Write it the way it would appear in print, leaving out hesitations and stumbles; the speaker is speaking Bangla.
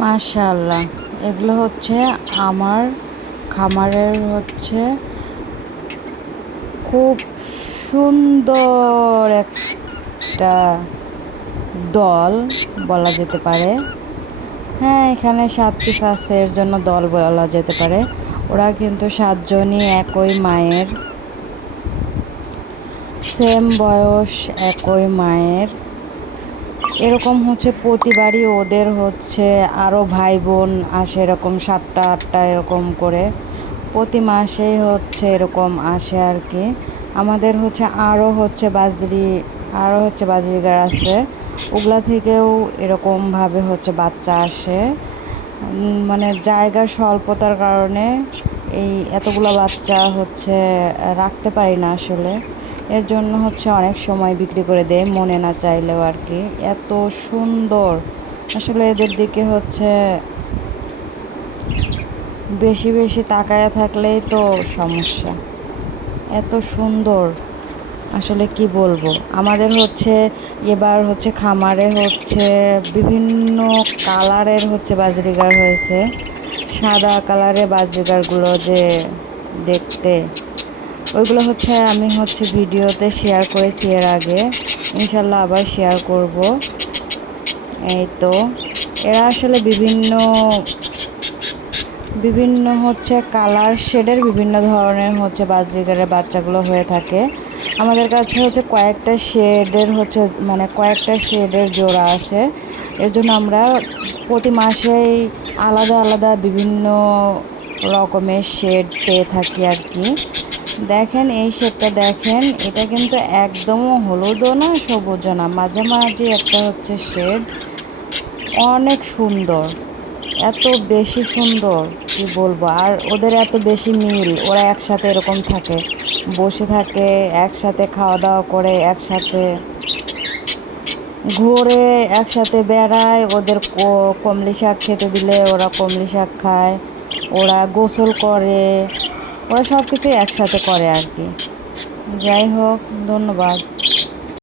মাশাআল্লাহ, এগুলো হচ্ছে আমার খামারের খুব সুন্দর একটা দল বলা যেতে পারে। হ্যাঁ, এখানে 7 পিস আছে, এর জন্য দল বলা যেতে পারে। ওরা কিন্তু 7 জনই একই মায়ের, সেম বয়স, একই মায়ের। এরকম প্রতিবারই ওদের আরও ভাই বোন আসে, এরকম 7টা 8টা এরকম করে প্রতি মাসেই এরকম আসে আর কি। আমাদের আরও বাজরিগার আছে, ওগুলা থেকেও এরকমভাবে বাচ্চা আসে। মানে জায়গার স্বল্পতার কারণে এই এতগুলো বাচ্চা রাখতে পারি না আসলে। এর জন্য অনেক সময় বিক্রি করে দেয়, মনে না চাইলেও আর কি। এত সুন্দর আসলে, এদের দিকে বেশি বেশি তাকায়া থাকলেই তো সমস্যা। এত সুন্দর আসলে কি বলবো। আমাদের এবার খামারে বিভিন্ন কালারের বাজরিগার হয়েছে। সাদা কালারের বাজরিগারগুলো যে দেখতে, ওইগুলো আমি ভিডিওতে শেয়ার করেছি এর আগে, ইনশাল্লাহ আবার শেয়ার করব। এই তো, এরা আসলে বিভিন্ন বিভিন্ন কালার শেডের বিভিন্ন ধরনের বাজরিগারের বাচ্চাগুলো হয়ে থাকে। আমাদের কাছে কয়েকটা শেডের কয়েকটা শেডের জোড়া আছে। এর জন্য আমরা প্রতি মাসেই আলাদা আলাদা বিভিন্ন রকমের শেড পেয়ে থাকি আর কি। দেখেন এই শেডটা, দেখেন এটা কিন্তু একদমও হলুদও না সবুজও না, মাঝামাঝি একটা শেড। অনেক সুন্দর, এত বেশি সুন্দর কি বলবো। আর ওদের এত বেশি মিল, ওরা একসাথে এরকম থাকে, বসে থাকে একসাথে, খাওয়া দাওয়া করে একসাথে, ঘোরে একসাথে, বেড়ায়। ওদের কমলি শাক খেতে দিলে ওরা কমলি শাক খায়, ওরা গোসল করে, ওরা সব কিছু একসাথে করে আর কি। যাই হোক, ধন্যবাদ।